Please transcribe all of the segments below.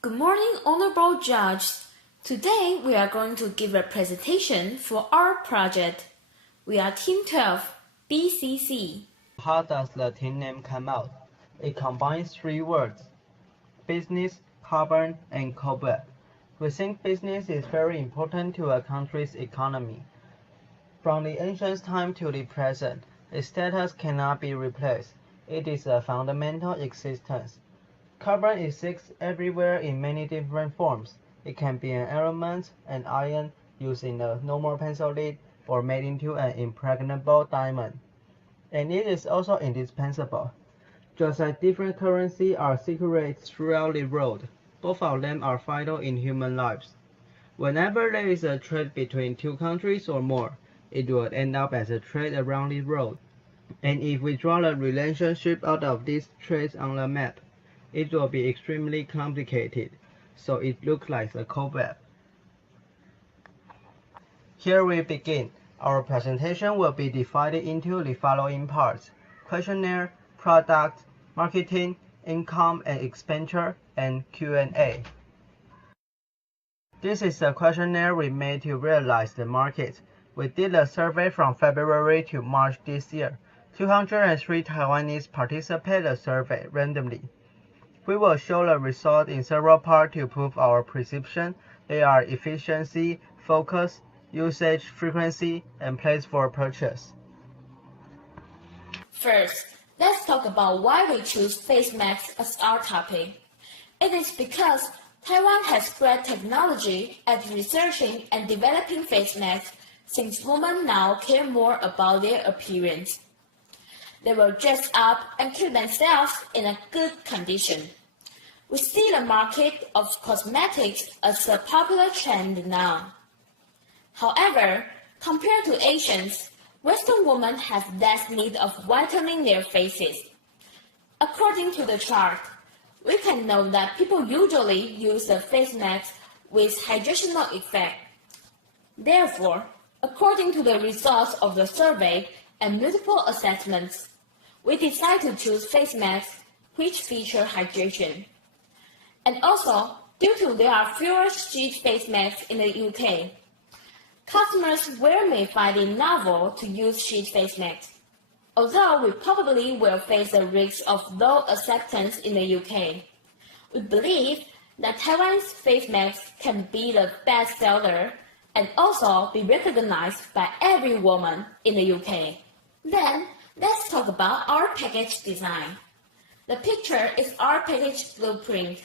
Good morning, honorable judges. Today we are going to give a presentation for our project. We are Team 12, BCC. How does the team name come out? It combines three words: business, carbon, and cobweb. We think business is very important to a country's economy. From the ancient time to the present, its status cannot be replaced. It is a fundamental existence. Carbon exists everywhere in many different forms. It can be an element, an ion used in a normal pencil lead, or made into an impregnable diamond. And it is also indispensable. Just as different currencies are circulated throughout the world, both of them are vital in human lives. Whenever there is a trade between two countries or more, it will end up as a trade around the world. And if we draw the relationship out of these trades on the map, it will be extremely complicated, so it looks like a cobweb. Here we begin. Our presentation will be divided into the following parts: questionnaire, product, marketing, income and expenditure, and Q&A. This is a questionnaire we made to realize the market. We did a survey from February to March this year. 203 Taiwanese participated the survey randomly. We will show the result in several parts to prove our perception. They are efficiency, focus, usage frequency, and place for purchase. First, let's talk about why we choose face masks as our topic. It is because Taiwan has great technology at researching and developing face masks since women now care more about their appearance. They will dress up and keep themselves in a good condition. We see the market of cosmetics as a popular trend now. However, compared to Asians, Western women have less need of whitening their faces. According to the chart, we can note that people usually use the face mask with hydrational effect. Therefore, according to the results of the survey and multiple assessments, we decide to choose face masks which feature hydration. And also, due to there are fewer sheet face masks in the UK, customers may find it novel to use sheet face masks. Although we probably will face the risk of low acceptance in the UK, we believe that Taiwan's face masks can be the best seller and also be recognized by every woman in the UK. Then, let's talk about our package design. The picture is our package blueprint.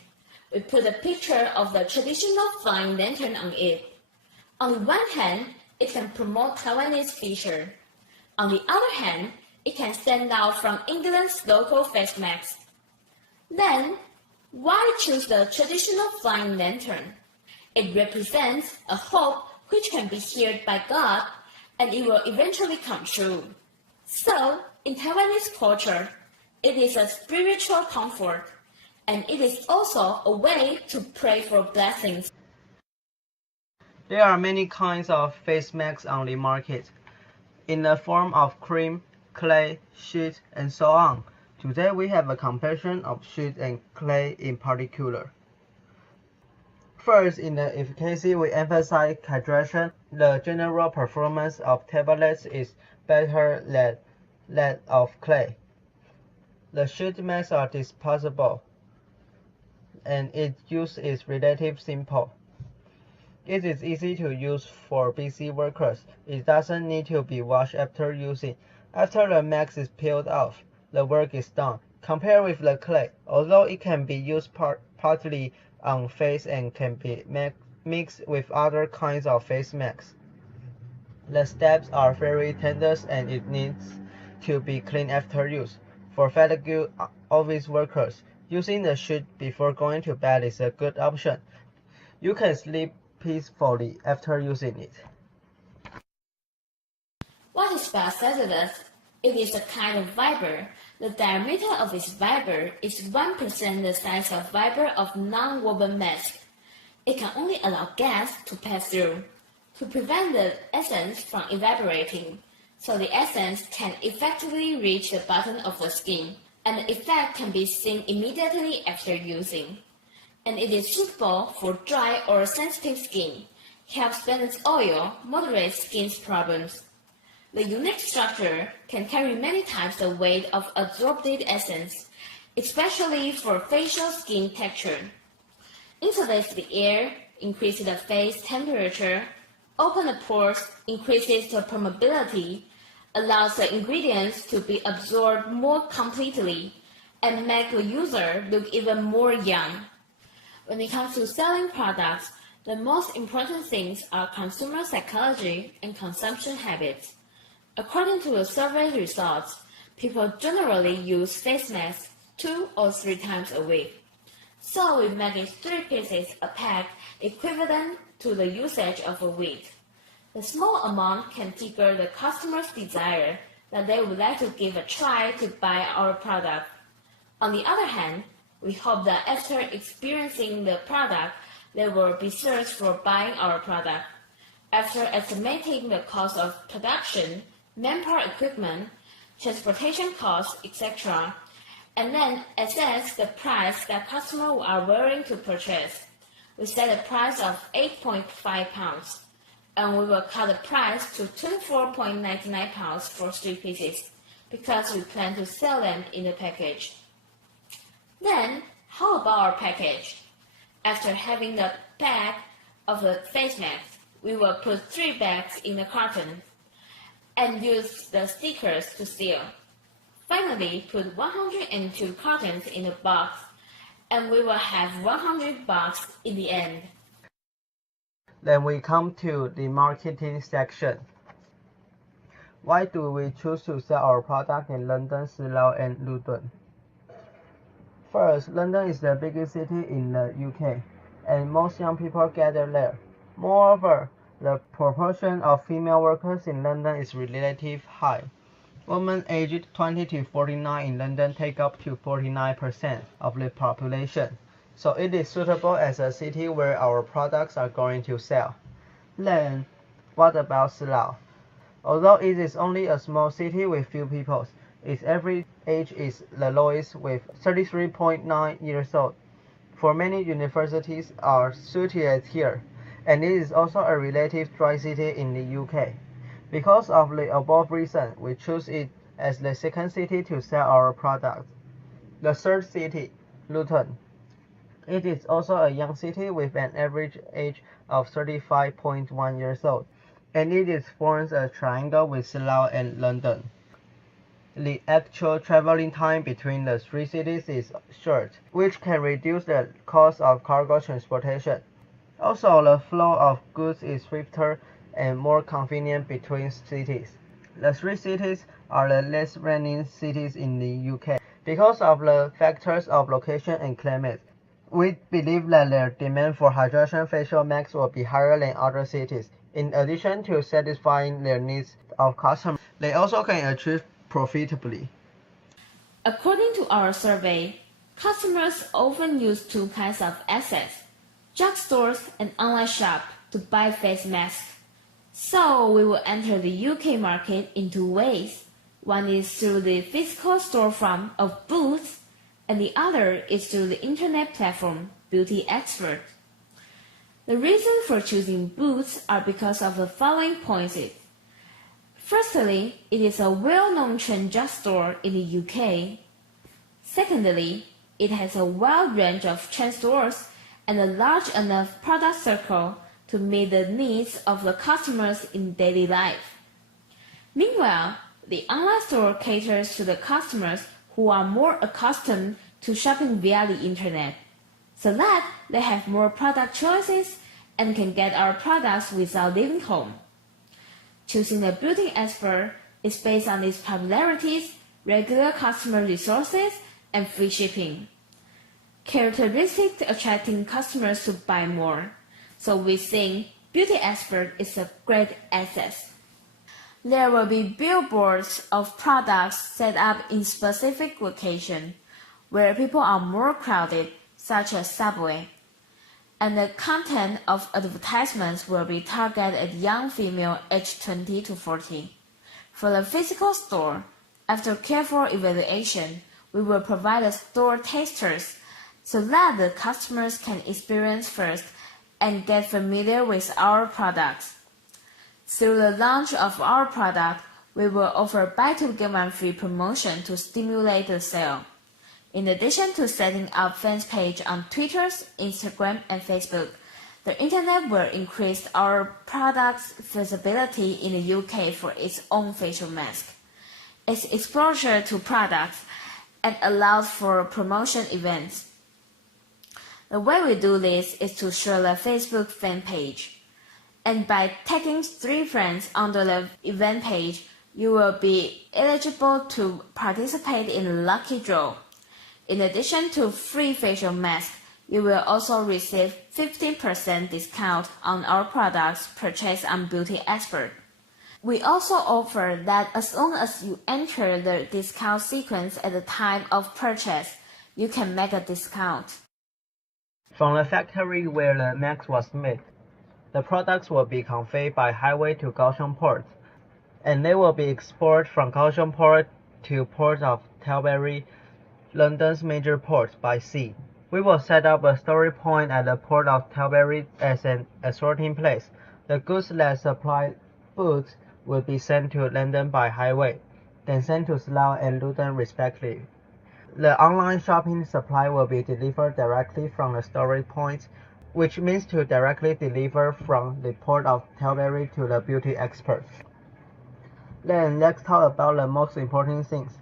We put a picture of the traditional flying lantern on it. On the one hand, it can promote Taiwanese feature. On the other hand, it can stand out from England's local face mask. Then, why choose the traditional flying lantern? It represents a hope which can be heard by God, and it will eventually come true. So, in Taiwanese culture, it is a spiritual comfort, and it is also a way to pray for blessings. There are many kinds of face masks on the market, in the form of cream, clay, sheet, and so on. Today we have a comparison of sheet and clay in particular. First, in the efficacy, we emphasize hydration. The general performance of tablets is better than that of clay. The sheet masks are disposable, and its use is relatively simple. It is easy to use for busy workers. It doesn't need to be washed after using. After the mask is peeled off, the work is done. Compared with the clay, although it can be used partly on face and can be mixed with other kinds of face masks, the steps are very tedious and it needs to be cleaned after use. For fatigued office workers, using the sheet before going to bed is a good option. You can sleep peacefully after using it. What is faceted? It is a kind of fiber. The diameter of its fiber is 1% the size of fiber of non-woven mask. It can only allow gas to pass through, to prevent the essence from evaporating, so the essence can effectively reach the bottom of the skin, and the effect can be seen immediately after using. and it is suitable for dry or sensitive skin, helps balance oil, moderates skin's problems. The unique structure can carry many times the weight of absorbed essence, especially for facial skin texture. Insulates the air, increases the face temperature, opens the pores, increases the permeability, allows the ingredients to be absorbed more completely, and make the user look even more young. When it comes to selling products, the most important things are consumer psychology and consumption habits. According to the survey results, people generally use face masks 2 or 3 times a week. So we make it 3 pieces a pack equivalent to the usage of a week. The small amount can trigger the customer's desire that they would like to give a try to buy our product. On the other hand, we hope that after experiencing the product, they will be serious for buying our product. After estimating the cost of production, manpower equipment, transportation costs, etc., and then assess the price that customers are willing to purchase. We set a price of £8.5, and we will cut the price to £24.99 for 3 pieces, because we plan to sell them in a package. Then, how about our package? After having the pack of the face mask, we will put 3 bags in the carton and use the stickers to seal. Finally, put 102 cartons in a box, and we will have 100 boxes in the end. Then we come to the marketing section. Why do we choose to sell our product in London, Slough, and Luton? First, London is the biggest city in the UK, and most young people gather there. Moreover, the proportion of female workers in London is relatively high. Women aged 20 to 49 in London take up to 49% of the population, so it is suitable as a city where our products are going to sell. Then, what about Slough? Although it is only a small city with few people, its average age is the lowest with 33.9 years old. For many universities are situated here, and it is also a relatively dry city in the UK. Because of the above reason, we choose it as the second city to sell our products. The third city, Luton. It is also a young city with an average age of 35.1 years old, and it forms a triangle with Slough and London. The actual traveling time between the 3 cities is short, which can reduce the cost of cargo transportation. Also, the flow of goods is swifter and more convenient between cities. The 3 cities are the least rainy cities in the UK. Because of the factors of location and climate, we believe that their demand for hydration facial masks will be higher than other cities. In addition to satisfying their needs of customers, they also can achieve profitably. According to our survey, customers often use 2 kinds of assets, drugstores and online shop, to buy face masks. So we will enter the UK market in 2 ways. One is through the physical storefront of Boots, and the other is through the internet platform Beauty Expert. The reason for choosing Boots are because of the following points. Firstly, it is a well-known chain drugstore in the UK. Secondly, it has a wide range of chain stores and a large enough product circle to meet the needs of the customers in daily life. Meanwhile, the online store caters to the customers who are more accustomed to shopping via the internet, so that they have more product choices and can get our products without leaving home. Choosing the Beauty Expert is based on its popularities, regular customer resources, and free shipping. Characteristics attracting customers to buy more, so we think Beauty Expert is a great asset. There will be billboards of products set up in specific locations where people are more crowded, such as subway, and the content of advertisements will be targeted at young female aged 20 to 40. For the physical store, after careful evaluation, we will provide the store tasters so that the customers can experience first and get familiar with our products. Through the launch of our product, we will offer buy two get one free promotion to stimulate the sale. In addition to setting up fans page on Twitter, Instagram, and Facebook, the internet will increase our product's visibility in the UK for its own facial mask, its exposure to products, and allows for promotion events. The way we do this is to share the Facebook fan page, and by tagging 3 friends under the event page, you will be eligible to participate in the lucky draw. In addition to free facial mask, you will also receive 15% discount on our products purchased on Beauty Expert. We also offer that as long as you enter the discount sequence at the time of purchase, you can make a discount. From the factory where the mask was made, the products will be conveyed by highway to Kaohsiung Port, and they will be exported from Kaohsiung Port to Port of Tilbury, London's major port, by sea. We will set up a storage point at the Port of Tilbury as an assorting place. The goods that supply boots will be sent to London by highway, then sent to Slough and Luton respectively. The online shopping supply will be delivered directly from the storage points, which means to directly deliver from the Port of Tilbury to the Beauty Expert. Then let's talk about the most important things,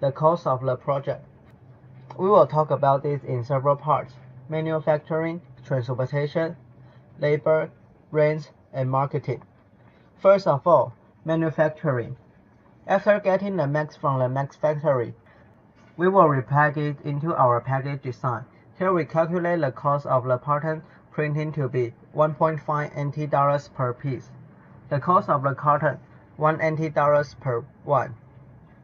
the cost of the project. We will talk about this in several parts: manufacturing, transportation, labor, rent, and marketing. First of all, manufacturing. After getting the mask from the mask factory, we will repack it into our package design. Here we calculate the cost of the pattern printing to be 1.5 NT dollars per piece. The cost of the carton, 1 NT dollars per one.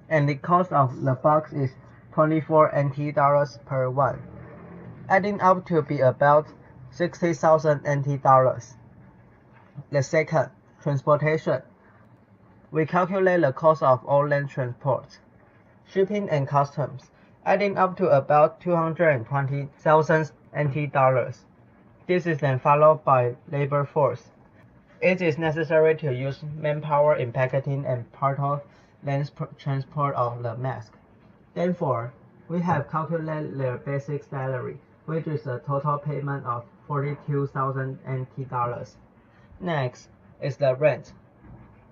And the cost of the box is 24 NT dollars per one, adding up to be about 60,000 NT dollars. The second, transportation. We calculate the cost of all land transport, shipping and customs, adding up to about 220,000 NT dollars. This is then followed by labor force. It is necessary to use manpower in packaging and part of land transport of the mask. Therefore, we have calculated their basic salary, which is a total payment of 42,000 NT dollars. Next is the rent.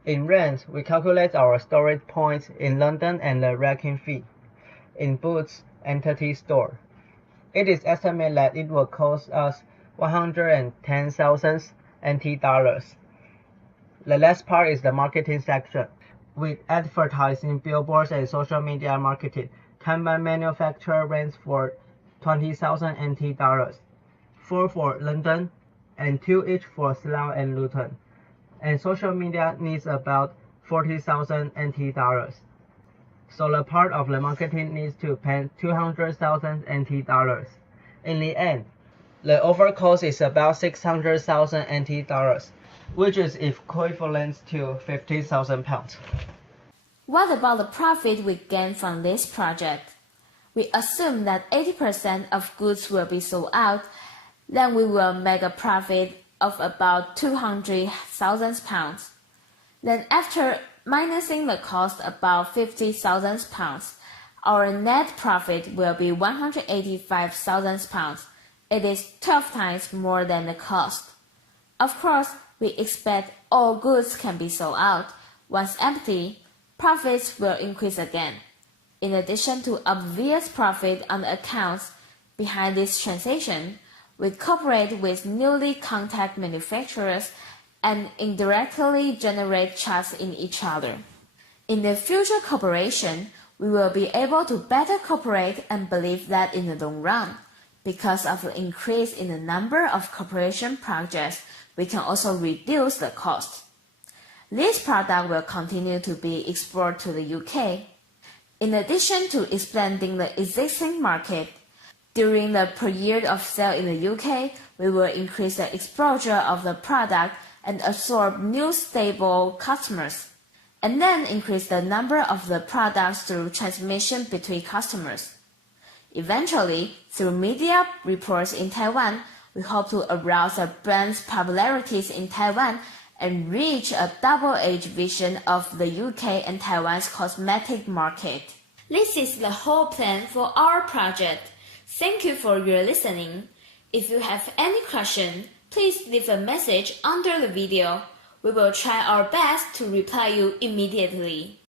In rent, we calculate our storage points in London and the racking fee in Boots entity store. It is estimated that it will cost us 110,000 NT dollars. The last part is the marketing section. With advertising, billboards, and social media marketing, Kanban manufacturer rents for 20,000 NT dollars, 4 for London, and 2 each for Slough and Luton. And social media needs about 40,000 NT dollars. So the part of the marketing needs to pay 200,000 NT dollars. In the end, the overall cost is about 600,000 NT dollars, which is equivalent to 50,000 pounds. What about the profit we gain from this project? We assume that 80% of goods will be sold out, then we will make a profit of about 200,000 pounds. Then after minusing the cost about 50,000 pounds, our net profit will be 185,000 pounds. It is 12 times more than the cost. Of course, we expect all goods can be sold out. Once empty, profits will increase again. In addition to obvious profit on the accounts behind this transaction, we cooperate with newly contact manufacturers and indirectly generate trust in each other. In the future cooperation, we will be able to better cooperate and believe that in the long run, because of the increase in the number of cooperation projects, we can also reduce the cost. This product will continue to be exported to the UK. In addition to expanding the existing market, during the period of sale in the UK, we will increase the exposure of the product and absorb new stable customers, and then increase the number of the products through transmission between customers. Eventually, through media reports in Taiwan, we hope to arouse the brand's popularities in Taiwan and reach a double-edged vision of the UK and Taiwan's cosmetic market. This is the whole plan for our project. Thank you for your listening. If you have any question, please leave a message under the video. We will try our best to reply you immediately.